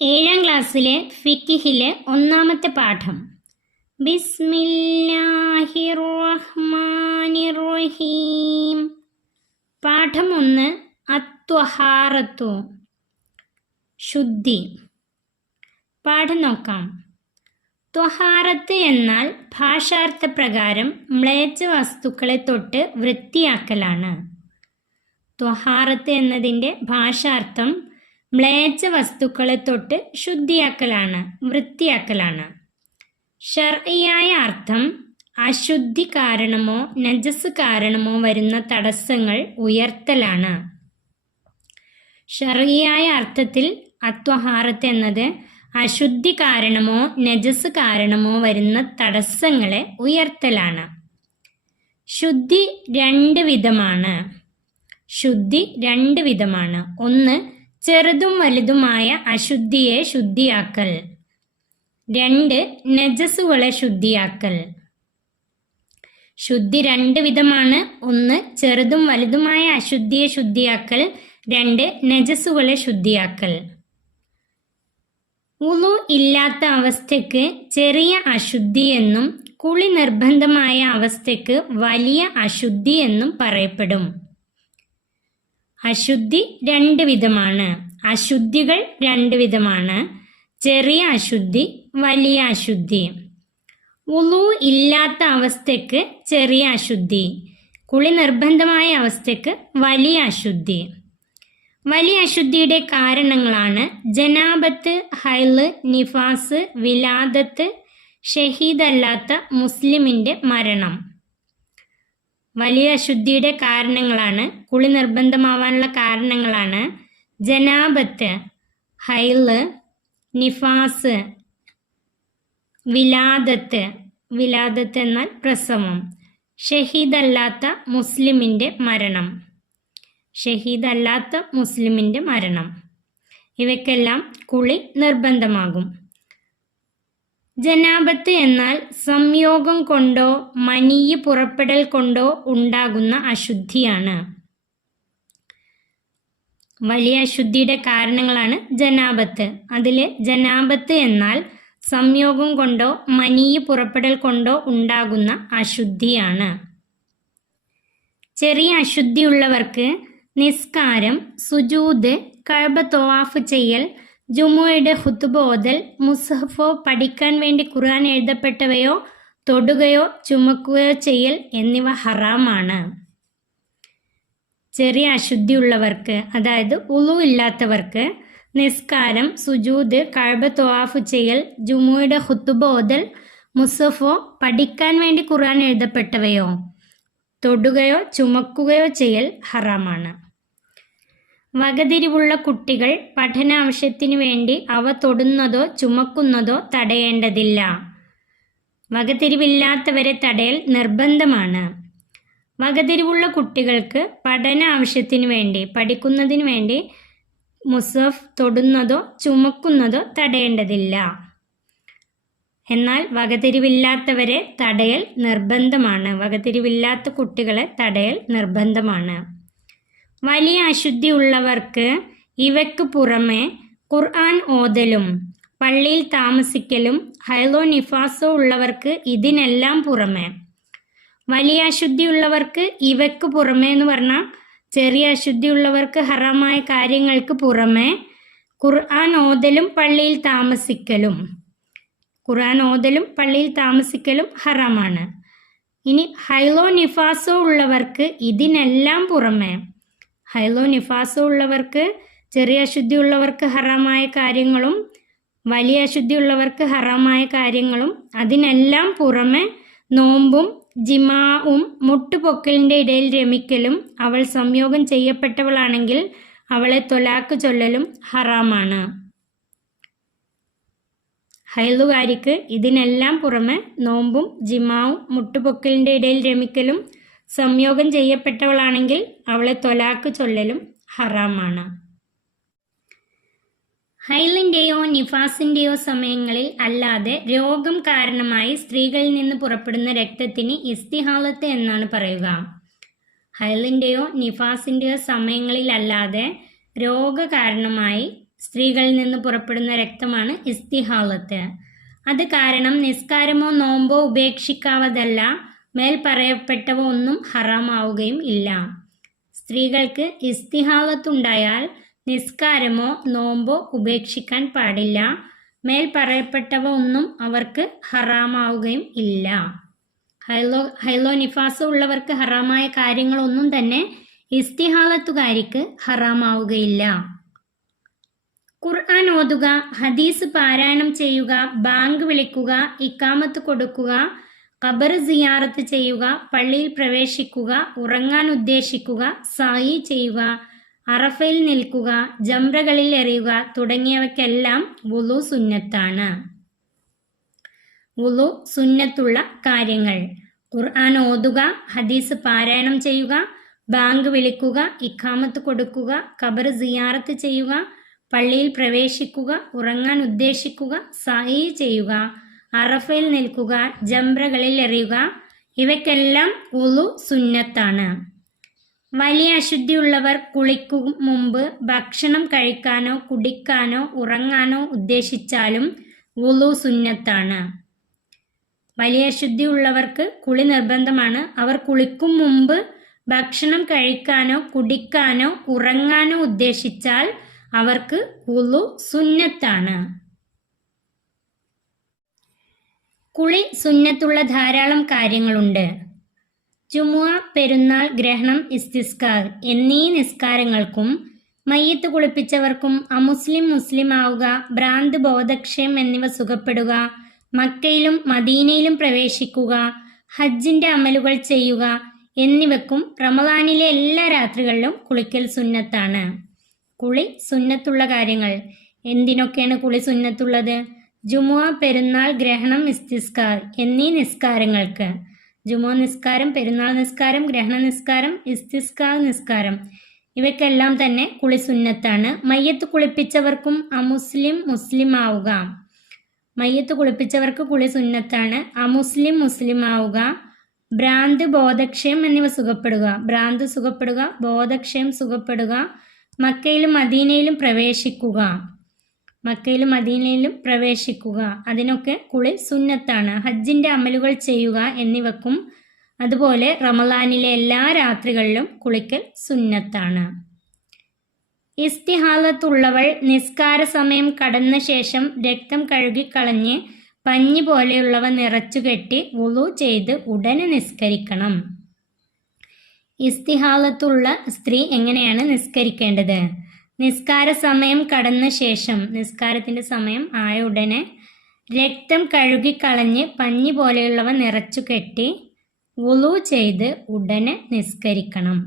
ഏഴാം ക്ലാസ്സിലെ ഫിഖിലെ ഒന്നാമത്തെ പാഠം. ബിസ്മില്ലാഹിർ റഹ്മാനിർ റഹീം. പാഠം 1. അത്വഹാറത്തു, ശുദ്ധി. പാഠം നോക്കാം. ത്വഹാറത്ത് എന്നാൽ ഭാഷാർത്ഥപ്രകാരം മ്ലേച്ഛ വസ്തുക്കളെ തൊട്ട് വൃത്തിയാക്കലാണ്. ത്വഹാറത്ത് എന്നതിൻ്റെ ഭാഷാർത്ഥം മ്ലേച്ഛ വസ്തുക്കളെ തൊട്ട് ശുദ്ധിയാക്കലാണ്, വൃത്തിയാക്കലാണ്. ശർഇയായ അർത്ഥം അശുദ്ധി കാരണമോ നജസ് കാരണമോ വരുന്ന തടസ്സങ്ങൾ ഉയർത്തലാണ്. ശർഇയായ അർത്ഥത്തിൽ അത്വഹാറത്ത് എന്നത് അശുദ്ധി കാരണമോ നജസ് കാരണമോ വരുന്ന തടസ്സങ്ങളെ ഉയർത്തലാണ്. ശുദ്ധി രണ്ട് വിധമാണ്. ഒന്ന്, ചെറുതും വലുതുമായ അശുദ്ധിയെ ശുദ്ധിയാക്കൽ. 2, നജസുകളെ ശുദ്ധിയാക്കൽ. ശുദ്ധി രണ്ട് വിധമാണ്. 1, ചെറുതും വലുതുമായ അശുദ്ധിയെ ശുദ്ധിയാക്കൽ. 2, നജസുകളെ ശുദ്ധിയാക്കൽ. വുളു ഇല്ലാത്ത അവസ്ഥയ്ക്ക് ചെറിയ അശുദ്ധി എന്നും കുളി നിർബന്ധമായ അവസ്ഥയ്ക്ക് വലിയ അശുദ്ധി എന്നും പറയപ്പെടും. അശുദ്ധി രണ്ട് വിധമാണ്. അശുദ്ധികൾ രണ്ട് വിധമാണ്. ചെറിയ അശുദ്ധി, വലിയ അശുദ്ധി. വുളു ഇല്ലാത്ത അവസ്ഥയ്ക്ക് ചെറിയ അശുദ്ധി, കുളി നിർബന്ധമായ അവസ്ഥയ്ക്ക് വലിയ അശുദ്ധി. വലിയ അശുദ്ധിയുടെ കാരണങ്ങളാണ് ജനാബത്ത്, ഹൈള്, നിഫാസ്, വിലാദത്ത്, ഷഹീദല്ലാത്ത മുസ്ലിമിൻ്റെ മരണം. വലിയ അശുദ്ധിയുടെ കാരണങ്ങളാണ്, കുളി നിർബന്ധമാവാനുള്ള കാരണങ്ങളാണ് ജനാബത്ത്, ഹൈള്, നിഫാസ്, വിലാദത്ത് എന്നാൽ പ്രസവം, ഷഹീദല്ലാത്ത മുസ്ലിമിൻ്റെ മരണം. ഇവയ്ക്കെല്ലാം കുളി നിർബന്ധമാകും. ജനാബത്ത് എന്നാൽ സംയോഗം കൊണ്ടോ മനീയ് പുറപ്പെടൽ കൊണ്ടോ ഉണ്ടാകുന്ന അശുദ്ധിയാണ്. വലിയ അശുദ്ധിയുടെ കാരണങ്ങളാണ് ജനാബത്ത്. അതിൽ ജനാബത്ത് എന്നാൽ സംയോഗം കൊണ്ടോ മനീയ് പുറപ്പെടൽ കൊണ്ടോ ഉണ്ടാകുന്ന അശുദ്ധിയാണ്. ചെറിയ അശുദ്ധിയുള്ളവർക്ക് നിസ്കാരം, സുജൂദ്, കഅബ തവാഫ് ചെയ്യൽ, ജുമുഅയുടെ ഖുതുബ ഓതൽ, മുസ്ഹഫോ പഠിക്കാൻ വേണ്ടി ഖുർആൻ എഴുതപ്പെട്ടവയോ തൊടുകയോ ചുമക്കുകയോ ചെയ്യൽ എന്നിവ ഹറാമാണ്. ചെറിയ അശുദ്ധിയുള്ളവർക്ക്, അതായത് ഉളു ഇല്ലാത്തവർക്ക് നിസ്കാരം, സുജൂദ്, കഅബ തവാഫ് ചെയ്യൽ, ജുമുഅയുടെ ഖുതുബ ഓതൽ, മുസ്ഹഫോ പഠിക്കാൻ വേണ്ടി ഖുർആൻ എഴുതപ്പെട്ടവയോ തൊടുകയോ ചുമക്കുകയോ ചെയ്യൽ ഹറാമാണ്. വകതിരിവുള്ള കുട്ടികൾ പഠനാവശ്യത്തിനു വേണ്ടി അവ തൊടുന്നതോ ചുമക്കുന്നതോ തടയേണ്ടതില്ല. വകതിരിവില്ലാത്തവരെ തടയൽ നിർബന്ധമാണ്. വകതിരിവുള്ള കുട്ടികൾക്ക് പഠന ആവശ്യത്തിനു വേണ്ടി, പഠിക്കുന്നതിന് വേണ്ടി മുസ്ഹഫ് തൊടുന്നതോ ചുമക്കുന്നതോ തടയേണ്ടതില്ല. എന്നാൽ വകതിരിവില്ലാത്തവരെ തടയൽ നിർബന്ധമാണ്. വകതിരിവില്ലാത്ത കുട്ടികളെ തടയൽ നിർബന്ധമാണ്. വലിയ അശുദ്ധി ഉള്ളവർക്ക് ഇവയ്ക്ക് പുറമെ ഖുർആൻ ഓതലും പള്ളിയിൽ താമസിക്കലും, ഹൈളോ നിഫാസോ ഉള്ളവർക്ക് ഇതിനെല്ലാം പുറമെ, വലിയ അശുദ്ധിയുള്ളവർക്ക് ഇവയ്ക്ക് പുറമെ എന്ന് പറഞ്ഞാൽ ചെറിയ അശുദ്ധിയുള്ളവർക്ക് ഹറാമായ കാര്യങ്ങൾക്ക് പുറമെ ഖുർആൻ ഓതലും പള്ളിയിൽ താമസിക്കലും ഹറാമാണ്. ഇനി ഹൈളോ നിഫാസോ ഉള്ളവർക്ക് ഇതിനെല്ലാം പുറമെ, ഹൈളോ നിഫാസോ ഉള്ളവർക്ക് ചെറിയ അശുദ്ധിയുള്ളവർക്ക് ഹറാമായ കാര്യങ്ങളും വലിയ അശുദ്ധിയുള്ളവർക്ക് ഹറാമായ കാര്യങ്ങളും, അതിനെല്ലാം പുറമെ നോമ്പും ജിമാവും മുട്ടുപൊക്കലിൻ്റെ ഇടയിൽ രമിക്കലും, അവൾ സംയോഗം ചെയ്യപ്പെട്ടവളാണെങ്കിൽ അവളെ തൊലാക്ക് ചൊല്ലലും ഹറാമാണ്. ഹൈളുകാരിക്ക് ഇതിനെല്ലാം പുറമെ നോമ്പും ജിമാവും മുട്ടുപൊക്കലിൻ്റെ ഇടയിൽ രമിക്കലും, സംയോഗം ചെയ്യപ്പെട്ടവളാണെങ്കിൽ അവളെ തൊലാക്ക് ചൊല്ലലും ഹറാമാണ്. ഹൈളിൻ്റെയോ നിഫാസിൻ്റെയോ സമയങ്ങളിൽ അല്ലാതെ രോഗം കാരണമായി സ്ത്രീകളിൽ നിന്ന് പുറപ്പെടുന്ന രക്തത്തിന് ഇസ്തിഹാലത്ത് എന്നാണ് പറയുക. ഹൈളിൻ്റെയോ നിഫാസിൻ്റെയോ സമയങ്ങളിൽ അല്ലാതെ രോഗകാരണമായി സ്ത്രീകളിൽ നിന്ന് പുറപ്പെടുന്ന രക്തമാണ് ഇസ്തിഹാലത്ത്. അത് കാരണം നിസ്കാരമോ നോമ്പോ ഉപേക്ഷിക്കാവതല്ല, മേൽ പറയപ്പെട്ടവ ഒന്നും ഹറാമാവുകയും ഇല്ല. സ്ത്രീകൾക്ക് ഇസ്തിഹാലത്തുണ്ടായാൽ നിസ്കാരമോ നോമ്പോ ഉപേക്ഷിക്കാൻ പാടില്ല, മേൽ പറയപ്പെട്ടവ ഒന്നും അവർക്ക് ഹറാമാവുകയും ഇല്ല. ഹൈലോ നിഫാസോ ഉള്ളവർക്ക് ഹറാമായ കാര്യങ്ങളൊന്നും തന്നെ ഇസ്തിഹാലത്തുകാരിക്ക് ഹറാമാവുകയില്ല. ഖുർആൻ ഓതുക, ഹദീസ് പാരായണം ചെയ്യുക, ബാങ്ക് വിളിക്കുക, ഇക്കാമത്ത് കൊടുക്കുക, ഖബർ സിയാറത്ത് ചെയ്യുക, പള്ളിയിൽ പ്രവേശിക്കുക, ഉറങ്ങാൻ ഉദ്ദേശിക്കുക, സായി ചെയ്യുക, അറഫയിൽ നിൽക്കുക, ജംറകളിൽ എറിയുക തുടങ്ങിയവയ്ക്കെല്ലാം വുളു സുന്നത്താണ്. വുളു സുന്നത്തുള്ള കാര്യങ്ങൾ: ഖുർആൻ ഓതുക, ഹദീസ് പാരായണം ചെയ്യുക, ബാങ്ക് വിളിക്കുക, ഇഖാമത്ത് കൊടുക്കുക, ഖബർ സിയാറത്ത് ചെയ്യുക, പള്ളിയിൽ പ്രവേശിക്കുക, ഉറങ്ങാൻ ഉദ്ദേശിക്കുക, സായി ചെയ്യുക, അറഫയിൽ നിൽക്കുക, ജംറകളിൽ എറിയുക, ഇവയ്ക്കെല്ലാം വുളു സുന്നത്താണ്. വലിയ അശുദ്ധിയുള്ളവർ കുളിക്കും മുമ്പ് ഭക്ഷണം കഴിക്കാനോ കുടിക്കാനോ ഉറങ്ങാനോ ഉദ്ദേശിച്ചാലും വുളു സുന്നത്താണ്. വലിയ അശുദ്ധിയുള്ളവർക്ക് കുളി നിർബന്ധമാണ്. അവർ കുളിക്കും മുമ്പ് ഭക്ഷണം കഴിക്കാനോ കുടിക്കാനോ ഉറങ്ങാനോ ഉദ്ദേശിച്ചാൽ അവർക്ക് വുളു സുന്നത്താണ്. കുളി സുന്നത്തുള്ള ധാരാളം കാര്യങ്ങളുണ്ട്. ജുമുഅ, പെരുന്നാൾ, ഗ്രഹണം, ഇസ്തിസ്കാർ എന്നീ നിസ്കാരങ്ങൾക്കും മയ്യത്ത് കുളിപ്പിച്ചവർക്കും മുസ്ലിം ആവുക, ഭ്രാന്ത്, ബോധക്ഷയം എന്നിവ സുഖപ്പെടുക, മക്കയിലും മദീനയിലും പ്രവേശിക്കുക, ഹജ്ജിന്റെ അമലുകൾ ചെയ്യുക എന്നിവക്കും റമദാനിലെ എല്ലാ രാത്രികളിലും കുളിക്കൽ സുന്നത്താണ്. കുളി സുന്നത്തുള്ള കാര്യങ്ങൾ എന്തിനൊക്കെയാണ് കുളി സുന്നത്തുള്ളത്? ജുമുഅ, പെരുന്നാൾ, ഗ്രഹണം, ഇസ്തിസ്കാർ എന്നീ നിസ്കാരങ്ങൾക്ക്. ജുമുഅ നിസ്കാരം, പെരുന്നാൾ നിസ്കാരം, ഗ്രഹണ നിസ്കാരം, ഇസ്തിസ്കാർ നിസ്കാരം ഇവയ്ക്കെല്ലാം തന്നെ കുളി സുന്നത്താണ്. മയ്യത്ത് കുളിപ്പിച്ചവർക്കും മുസ്ലിം ആവുക. മയ്യത്ത് കുളിപ്പിച്ചവർക്ക് കുളി സുന്നത്താണ്. മുസ്ലിം ആവുക. ഭ്രാന്ത്, ബോധക്ഷയം എന്നിവ സുഖപ്പെടുക. ഭ്രാന്ത് സുഖപ്പെടുക, ബോധക്ഷയം സുഖപ്പെടുക, മക്കയിലും മദീനയിലും പ്രവേശിക്കുക. മക്കയിലും മദീനയിലും പ്രവേശിക്കുക അതിനൊക്കെ കുളി സുന്നത്താണ്. ഹജ്ജിന്റെ അമലുകൾ ചെയ്യുക എന്നിവക്കും അതുപോലെ റമദാനിലെ എല്ലാ രാത്രികളിലും കുളിക്കൽ സുന്നത്താണ്. ഇസ്തിഹാലത്തുള്ളവൾ നിസ്കാര സമയം കടന്ന ശേഷം രക്തം കഴുകിക്കളഞ്ഞ് പഞ്ഞി പോലെയുള്ളവ നിറച്ചുകെട്ടി വുളു ചെയ്ത് ഉടനെ നിസ്കരിക്കണം. ഇസ്തിഹാലത്തുള്ള സ്ത്രീ എങ്ങനെയാണ് നിസ്കരിക്കേണ്ടത്? നിസ്കാര സമയം കടന്ന ശേഷം, നിസ്കാരത്തിന്റെ സമയം ആയ ഉടനെ രക്തം കഴുകിക്കളഞ്ഞ് പഞ്ഞി പോലെയുള്ളവ നിറച്ചു കെട്ടി വുളു ചെയ്ത് ഉടനെ നിസ്കരിക്കണം.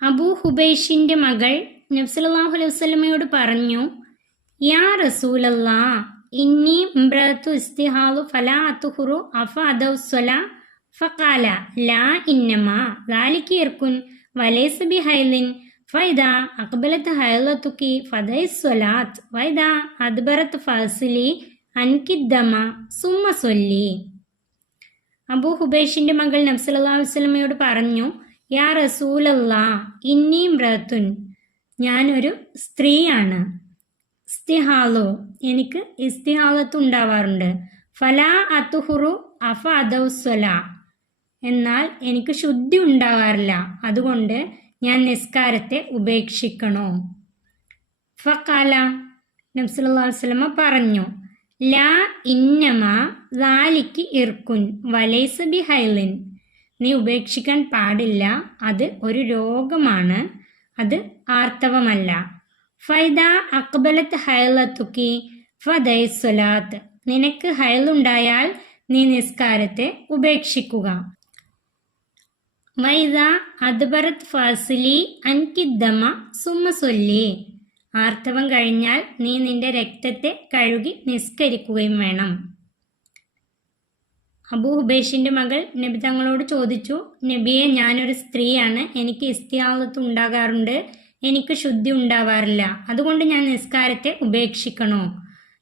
അബൂ ഹുബൈഷിന്റെ മകൾ നബി സല്ലല്ലാഹു അലൈഹി വസല്ലമയോട് പറഞ്ഞു, യാ റസൂലല്ലാ, ഇന്നി ഇംറഅതു ഇസ്തിഹാലു ഫലാ അത്ഹുറു അഫ അദൗസ്സലാ ഫഖാല ലാ ഇന്നമാ ദാലിക ഇർകുൻ വലൈസ ബിഹൈലിൻ ഫൈദാ അഖ്ബലത് ഹൈലതുകി ഫദൈസ്സലാത്ത് വൈദാ അദ്ബറത് ഫസ്ലി അൻകിദ്ദമ സുമ്മ സൊല്ലി. അബൂ ഹുബൈഷിന്റെ മകൾ നബി സല്ലല്ലാഹു അലൈഹി വസല്ലമയോട് പറഞ്ഞു, യാ റസൂലല്ലാ, ഇന്നി ഇംറഅത്തുൻ, ഞാനൊരു സ്ത്രീയാണ്. ഇസ്തിഹാലു, എനിക്ക് ഇസ്തിഹാലത്ത് ഉണ്ടാവാറുണ്ട്. ഫലാ അത്ഹുറു അഫ അദൗസ്സലാ, എന്നാൽ എനിക്ക് ശുദ്ധി ഉണ്ടാകാറില്ല, അതുകൊണ്ട് ഞാൻ നിസ്കാരത്തെ ഉപേക്ഷിക്കണോ? ഫഖാല, നബി സല്ലല്ലാഹു അലൈഹി വസല്ലമ പറഞ്ഞു, ലാ ഇന്നമാ ദാലിക ഇർകുൻ വലൈസ ബിഹൈലിൻ, നീ ഉപേക്ഷിക്കാൻ പാടില്ല, അത് ഒരു രോഗമാണ്, അത് ആർത്തവമല്ല. ഫൈദാ അഖ്ബലത് ഹൈലതുകി ഫദൈസ്സലാത്ത്, നിനക്ക് ഹൈലുണ്ടായാൽ നീ നിസ്കാരത്തെ ഉപേക്ഷിക്കുക. വൈദാ അദ്ബറത് ഫസ്ലി അൻകിദ്ദമ സുമ്മ സൊല്ലി, ആർത്തവം കഴിഞ്ഞാൽ നീ നിന്റെ രക്തത്തെ കഴുകി നിസ്കരിക്കുകയും വേണം. അബൂ ഹുബൈഷിന്റെ മകൾ നബി തങ്ങളോട് ചോദിച്ചു, നബിയെ, ഞാനൊരു സ്ത്രീയാണ്, എനിക്ക് ഇസ്തിഹാലത്ത് ഉണ്ടാകാറുണ്ട്, എനിക്ക് ശുദ്ധി ഉണ്ടാവാറില്ല, അതുകൊണ്ട് ഞാൻ നിസ്കാരത്തെ ഉപേക്ഷിക്കണോ?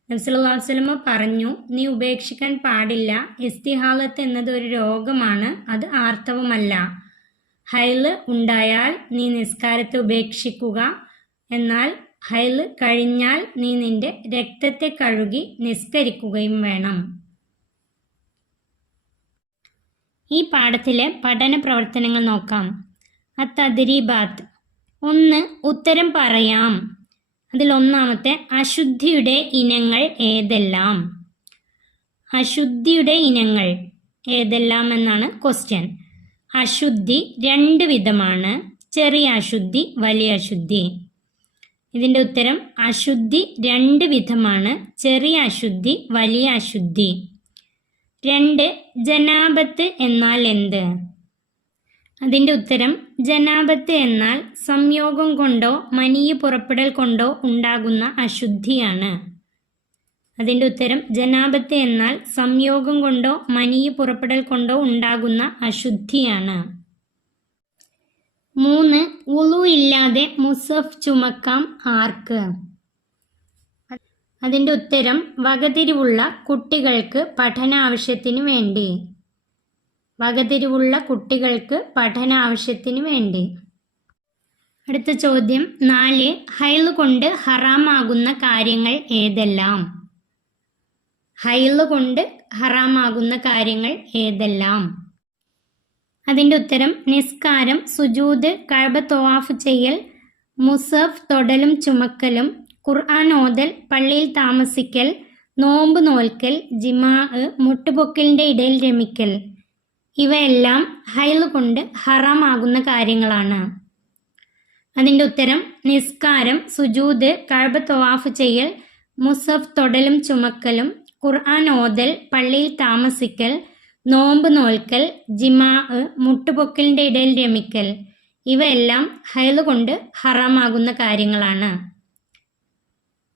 നബി സല്ലല്ലാഹു അലൈഹി വസല്ലമ പറഞ്ഞു, നീ ഉപേക്ഷിക്കാൻ പാടില്ല. ഇസ്തിഹാലത്ത് എന്നത് ഒരു രോഗമാണ്, അത് ആർത്തവമല്ല. ഹൈല് ഉണ്ടായാൽ നീ നിസ്കാരത്തെ ഉപേക്ഷിക്കുക, എന്നാൽ ഹൈല് കഴിഞ്ഞാൽ നീ നിന്റെ രക്തത്തെ കഴുകി നിസ്കരിക്കുകയും വേണം. ഈ പാഠത്തിലെ പഠന പ്രവർത്തനങ്ങൾ നോക്കാം. അത്തദ്രീബാത്ത്. 1. ഉത്തരം പറയാം. അതിൽ ഒന്നാമത്തെ, അശുദ്ധിയുടെ ഇനങ്ങൾ ഏതെല്ലാം? അശുദ്ധിയുടെ ഇനങ്ങൾ ഏതെല്ലാം എന്നാണ് ക്വസ്റ്റ്യൻ. അശുദ്ധി 2 വിധമാണ്, ചെറിയ അശുദ്ധി, വലിയ അശുദ്ധി. ഇതിൻ്റെ ഉത്തരം അശുദ്ധി 2 വിധമാണ്, ചെറിയ അശുദ്ധി, വലിയ അശുദ്ധി. 2. ജനാബത്ത് എന്നാൽ എന്ത്? അതിൻ്റെ ഉത്തരം ജനാബത്ത് എന്നാൽ സംയോഗം കൊണ്ടോ മനിയ് പുറപ്പെടൽ കൊണ്ടോ ഉണ്ടാകുന്ന അശുദ്ധിയാണ്. അതിൻ്റെ ഉത്തരം ജനാബത്ത് എന്നാൽ സംയോഗം കൊണ്ടോ മനിയ് പുറപ്പെടൽ കൊണ്ടോ ഉണ്ടാകുന്ന അശുദ്ധിയാണ്. 3. വുളു ഇല്ലാതെ മുസഫ് ചുമക്കാം ആർക്ക്? അതിൻ്റെ ഉത്തരം വകതിരിവുള്ള കുട്ടികൾക്ക് പഠനാവശ്യത്തിന് വേണ്ടി. വകതിരിവുള്ള കുട്ടികൾക്ക് പഠനാവശ്യത്തിന് വേണ്ടി. അടുത്ത ചോദ്യം 4. ഹൈള് കൊണ്ട് ഹറാമാകുന്ന കാര്യങ്ങൾ ഏതെല്ലാം? ഹൈള് കൊണ്ട് ഹറാമാകുന്ന കാര്യങ്ങൾ ഏതെല്ലാം? അതിൻ്റെ ഉത്തരം നിസ്കാരം, സുജൂദ്, കഅബ തവാഫ് ചെയ്യൽ, മുസഫ് തൊടലും ചുമക്കലും, ഖുർആൻ ഓതൽ, പള്ളിയിൽ താമസിക്കൽ, നോമ്പ് നോൽക്കൽ, ജിമാ, മുട്ടുപൊക്കലിൻ്റെ ഇടയിൽ രമിക്കൽ, ഇവയെല്ലാം ഹൈള് കൊണ്ട് ഹറാമാകുന്ന കാര്യങ്ങളാണ്. അതിൻ്റെ ഉത്തരം നിസ്കാരം, സുജൂദ്, കഅബ തവാഫ് ചെയ്യൽ, മുസഫ് തൊടലും ചുമക്കലും, ഖുർആൻ ഓതൽ, പള്ളിയിൽ താമസിക്കൽ, നോമ്പ് നോൽക്കൽ, ജിമാ, മുട്ടുപൊക്കലിൻ്റെ ഇടയിൽ രമിക്കൽ, ഇവയെല്ലാം ഹൈള് കൊണ്ട് ഹറാമാകുന്ന കാര്യങ്ങളാണ്.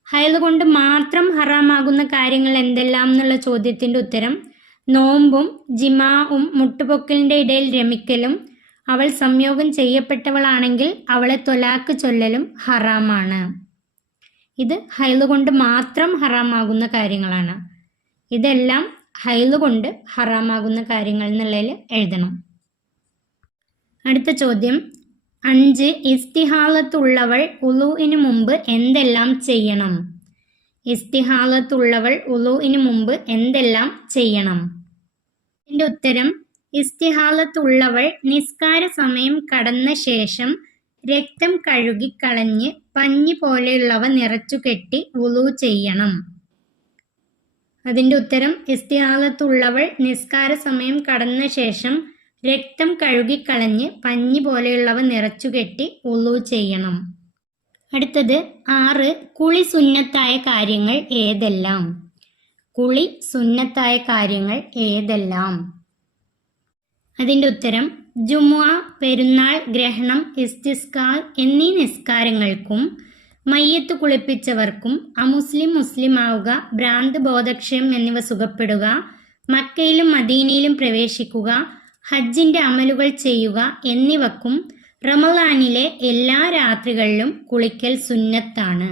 ഹൈള് കൊണ്ട് മാത്രം ഹറാമാകുന്ന കാര്യങ്ങൾ എന്തെല്ലാം എന്നുള്ള ചോദ്യത്തിൻ്റെ ഉത്തരം നോമ്പും ജിമാവും മുട്ടുപൊക്കലിൻ്റെ ഇടയിൽ രമിക്കലും, അവൾ സംയോഗം ചെയ്യപ്പെട്ടവളാണെങ്കിൽ അവളെ തൊലാക്ക് ചൊല്ലലും ഹറാമാണ്. ഇത് ഹൈള് കൊണ്ട് മാത്രം ഹറാമാകുന്ന കാര്യങ്ങളാണ്. ഇതെല്ലാം ഹൈള് കൊണ്ട് ഹറാമാകുന്ന കാര്യങ്ങൾ എന്നുള്ളതിൽ എഴുതണം. അടുത്ത ചോദ്യം 5. ഇസ്തിഹാലത്തുള്ളവൾ ഉളൂഇന് മുമ്പ് എന്തെല്ലാം ചെയ്യണം? ഇസ്തിഹാലത്തുള്ളവൾ ഉളൂഇന് മുമ്പ് എന്തെല്ലാം ചെയ്യണം? ഇതിൻ്റെ ഉത്തരം ഇസ്തിഹാലത്തുള്ളവൾ നിസ്കാര സമയം കടന്ന ശേഷം രക്തം കഴുകിക്കളഞ്ഞ് പഞ്ഞി പോലെയുള്ളവ നിറച്ചു കെട്ടി വുളൂ ചെയ്യണം. അതിൻ്റെ ഉത്തരം ഇസ്തിഹാലത്തുള്ളവൾ നിസ്കാര സമയം കടന്ന ശേഷം രക്തം കഴുകിക്കളഞ്ഞ് പഞ്ഞി പോലെയുള്ളവ നിറച്ചു കെട്ടി വുളൂ ചെയ്യണം. അടുത്തത് 6. കുളി സുന്നത്തായ കാര്യങ്ങൾ ഏതെല്ലാം? കുളി സുന്നത്തായ കാര്യങ്ങൾ ഏതെല്ലാം? അതിൻ്റെ ഉത്തരം ജുമുഅ, പെരുന്നാൾ, ഗ്രഹണം, ഇസ്തിസ്കാർ എന്നീ നിസ്കാരങ്ങൾക്കും മയ്യത്ത് കുളിപ്പിച്ചവർക്കും അമുസ്ലിം മുസ്ലിമാവുക, ഭ്രാന്ത്, ബോധക്ഷയം എന്നിവ സുഖപ്പെടുക, മക്കയിലും മദീനയിലും പ്രവേശിക്കുക, ഹജ്ജിൻ്റെ അമലുകൾ ചെയ്യുക എന്നിവക്കും റമളാനിലെ എല്ലാ രാത്രികളിലും കുളിക്കൽ സുന്നത്താണ്.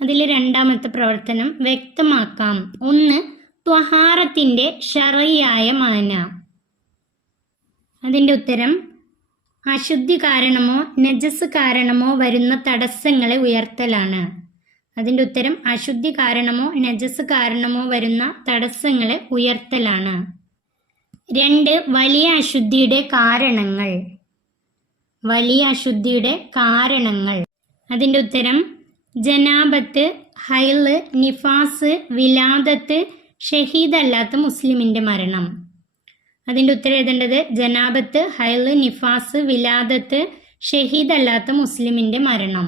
അതിൽ രണ്ടാമത്തെ പ്രവർത്തനം വ്യക്തമാക്കാം. 1. ത്വഹാറത്തിൻ്റെ ശർഈയായ മാന. അതിൻ്റെ ഉത്തരം അശുദ്ധി കാരണമോ നജസ് കാരണമോ വരുന്ന തടസ്സങ്ങളെ ഉയർത്തലാണ്. അതിൻ്റെ ഉത്തരം അശുദ്ധി കാരണമോ നജസ് കാരണമോ വരുന്ന തടസ്സങ്ങളെ ഉയർത്തലാണ്. 2. വലിയ അശുദ്ധിയുടെ കാരണങ്ങൾ. വലിയ അശുദ്ധിയുടെ കാരണങ്ങൾ. അതിൻ്റെ ഉത്തരം ജനാബത്ത്, ഹൈള്, നിഫാസ്, വിലാദത്ത്, ഷഹീദല്ലാത്ത മുസ്ലിമിൻ്റെ മരണം. അതിൻ്റെ ഉത്തരം എഴുതേണ്ടത് ജനാബത്ത്, ഹൈള്, നിഫാസ്, വിലാദത്ത്, ഷഹീദല്ലാത്ത മുസ്ലിമിൻ്റെ മരണം.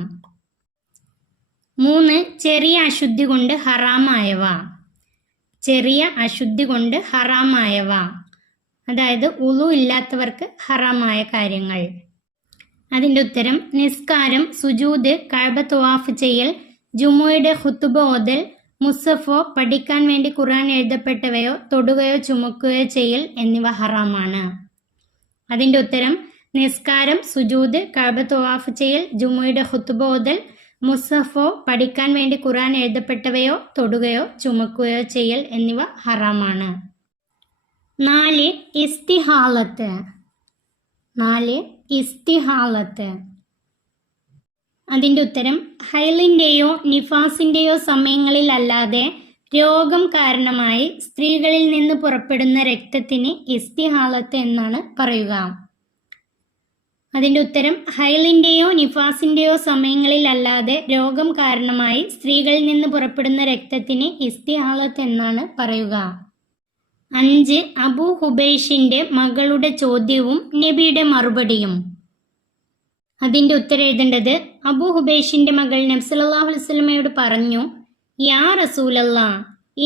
3. ചെറിയ അശുദ്ധി കൊണ്ട് ഹറാമായവ. ചെറിയ അശുദ്ധി കൊണ്ട് ഹറാമായവ, അതായത് ഉളു ഇല്ലാത്തവർക്ക് ഹറാമായ കാര്യങ്ങൾ. അതിൻ്റെ ഉത്തരം നിസ്കാരം, സുജൂദ്, കഅബ തവാഫ് ചെയ്യൽ, ജുമുഅയുടെ ഖുതുബ ഓതൽ, മുസഫോ പഠിക്കാൻ വേണ്ടി ഖുർആൻ എഴുതപ്പെട്ടവയോ തൊടുകയോ ചുമക്കുകയോ ചെയ്യൽ എന്നിവ ഹറാമാണ്. അതിൻ്റെ ഉത്തരം നിസ്കാരം, സുജൂദ്, കഅബ തവാഫ് ചെയ്യൽ, ജുമുഅയുടെ ഖുതുബ ഓതൽ, മുസഫോ പഠിക്കാൻ വേണ്ടി ഖുർആൻ എഴുതപ്പെട്ടവയോ തൊടുകയോ ചുമക്കുകയോ ചെയ്യൽ എന്നിവ ഹറാമാണ്. 4. ഇസ്തിഹാലത്ത്. 4. ഇസ്തിഹാലത്ത്. അതിൻ്റെ ഉത്തരം ഹൈലിൻ്റെയോ നിഫാസിൻ്റെയോ സമയങ്ങളിൽ അല്ലാതെ രോഗം കാരണമായി സ്ത്രീകളിൽ നിന്ന് പുറപ്പെടുന്ന രക്തത്തിന് ഇസ്തിഹാലത്ത് എന്നാണ് പറയുക. അതിൻ്റെ ഉത്തരം ഹൈലിൻ്റെയോ നിഫാസിൻ്റെയോ സമയങ്ങളിൽ അല്ലാതെ രോഗം കാരണമായി സ്ത്രീകളിൽ നിന്ന് പുറപ്പെടുന്ന രക്തത്തിന് ഇസ്തിഹാലത്ത് എന്നാണ് പറയുക. 5. അബൂ ഹുബൈഷിൻ്റെ മകളുടെ ചോദ്യവും നബിയുടെ മറുപടിയും. അതിൻ്റെ ഉത്തരം എഴുതേണ്ടത് അബൂ ഹുബൈഷിൻ്റെ മകൾ നബി സല്ലല്ലാഹു അലൈഹി വസല്ലമയോട് പറഞ്ഞു, യാ റസൂലല്ലാ,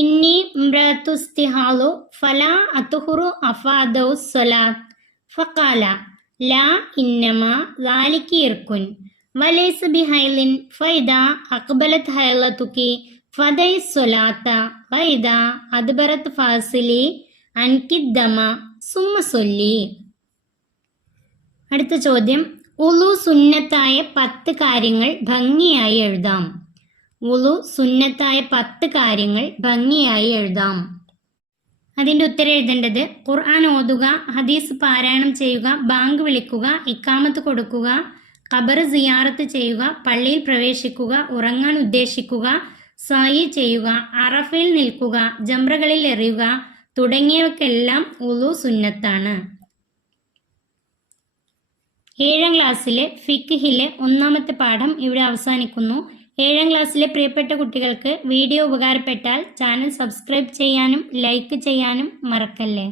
ഇന്നി ഇംറഅത്തു ഇസ്തിഹാലു ഫലാ അത്ഹുറു അഫാദു സ്വലാത്ത് ഫഖാല ലാ ഇന്നമാ ദാലിക ഇർകുൻ വലൈസ ബിഹൈലിൻ ഫൈദാ അഖ്ബലത് ഹൈലതുകി ഫദൈ സ്വലാത്ത വൈദാ അദ്ബറത് ഫാസിലി അൻകിദ്ദമ സുമ്മ സൊല്ലി. അടുത്ത ചോദ്യം, ഉളു സുന്നത്തായ 10 കാര്യങ്ങൾ ഭംഗിയായി എഴുതാം. ഉളു സുന്നത്തായ 10 കാര്യങ്ങൾ ഭംഗിയായി എഴുതാം. അതിൻ്റെ ഉത്തരം എഴുതേണ്ടത് ഖുർആൻ ഓതുക, ഹദീസ് പാരായണം ചെയ്യുക, ബാങ്ക് വിളിക്കുക, ഇക്കാമത്ത് കൊടുക്കുക, ഖബർ സിയാറത്ത് ചെയ്യുക, പള്ളിയിൽ പ്രവേശിക്കുക, ഉറങ്ങാൻ ഉദ്ദേശിക്കുക, സായി ചെയ്യുക, അറഫയിൽ നിൽക്കുക, ജംറകളിൽ എറിയുക തുടങ്ങിയവക്കെല്ലാം ഉളു സുന്നത്താണ്. 7ാം ക്ലാസ്സിലെ ഫിഖ്ഹിലെ 1ാമത്തെ പാഠം ഇവിടെ അവസാനിക്കുന്നു. 7ാം ക്ലാസ്സിലെ പ്രിയപ്പെട്ട കുട്ടികൾക്ക് വീഡിയോ ഉപകാരപ്പെട്ടാൽ ചാനൽ സബ്സ്ക്രൈബ് ചെയ്യാനും ലൈക്ക് ചെയ്യാനും മറക്കല്ലേ.